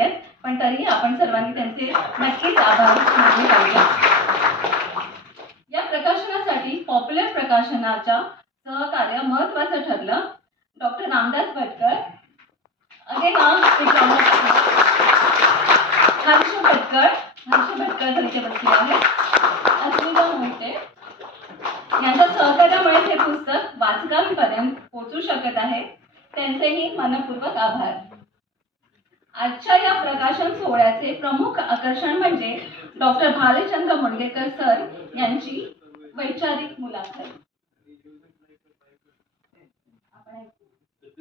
आहेत. पण तरीही आपण सर्वांनी त्यांचे नक्कीच आभार मानले पाहिजे. या प्रकाशनासाठी पॉप्युलर प्रकाशनाच्या सहकार्य महत्वाचं ठरलं. डॉक्टर रामदास भटकर अगे अगेन हर्ष भटकर हर्ष भटकर त्यांचे बसले आहेत. अस्मिता मोहिते. यांच्या सहकार्यामुळे हे पुस्तक वाचकांपर्यंत पोचू शकत आहे. त्यांचेही मनपूर्वक आभार. आजच्या या प्रकाशन सोहळ्याचे प्रमुख आकर्षण म्हणजे डॉक्टर भालेचंद्र मुणगेकर सर यांची वैचारिक मुलाखत.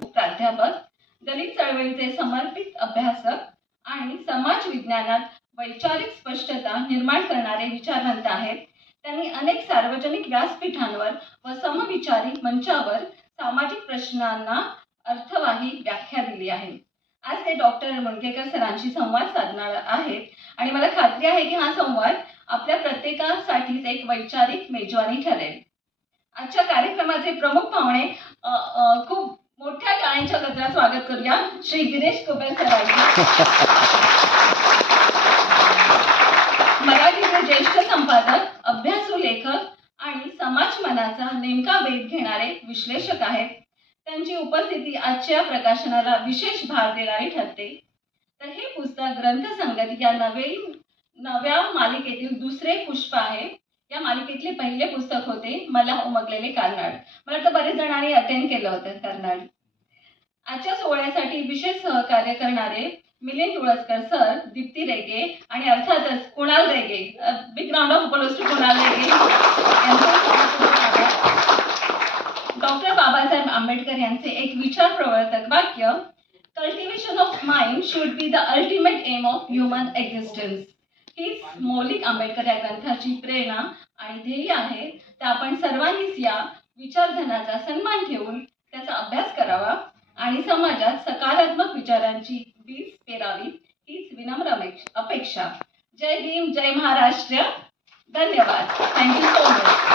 प्राध्यापक दलित चळवळीचे समर्पित अभ्यासक आणि समाज विज्ञानात वैचारिक स्पष्टता निर्माण करणारे विचारवंत आहेत. त्यांनी अनेक सार्वजनिक व्यासपीठांवर व समविचारी मंचावर सामाजिक प्रश्नांना अर्थवाही व्याख्या दिली आहे. आज ते डॉक्टर मुणगेकर सरांशी संवाद साधणार आहेत. आणि मला खात्री आहे की हा संवाद आपल्या प्रत्येकासाठीच एक वैचारिक मेजवानी ठरेल. आजच्या कार्यक्रमाचे प्रमुख पाहुणे खूप मोठ्या टाळ्यांच्या गजरात स्वागत करूया. श्री गिरीश कुबेर सरांनी मराठीचे ज्येष्ठ संपादक अभ्यासू लेखक आणि समाज मनाचा नेमका वेध घेणारे विश्लेषक आहेत. त्यांची उपस्थिती आजच्या प्रकाशनाला विशेष भार देणारी ठरते. तर हे पुस्तक ग्रंथसंगत या नवीन नव्या मालिकेतील दुसरे पुष्प आहे. या मालिकेतले पहिले पुस्तक होते मला उमगलेले कर्नाड. मला तर बरेच जणांनी अटेंड केलं होतं कर्नाड. आजच्या सोहळ्यासाठी विशेष सहकार्य करणारे मिलिंद तुळसकर सर दीप्ती रेगे आणि अर्थातच Kunal Rege. Big round of Kunal Rege doctor Babasaheb Ambedkar यांचे एक विचार प्रवर्तक वाक्य cultivation of mind should be the ultimate aim of human existence हीच मौलिक आंबेडकर या ग्रंथाची प्रेरणा आणि ध्येय आहे. तर आपण सर्वांनीच या विचारधनाचा सन्मान ठेवून त्याचा अभ्यास करावा आणि समाजात सकारात्मक विचारांची बीज पेरावी हीच विनम्र अपेक्षा जय भीम जय महाराष्ट्र. धन्यवाद. Thank you so much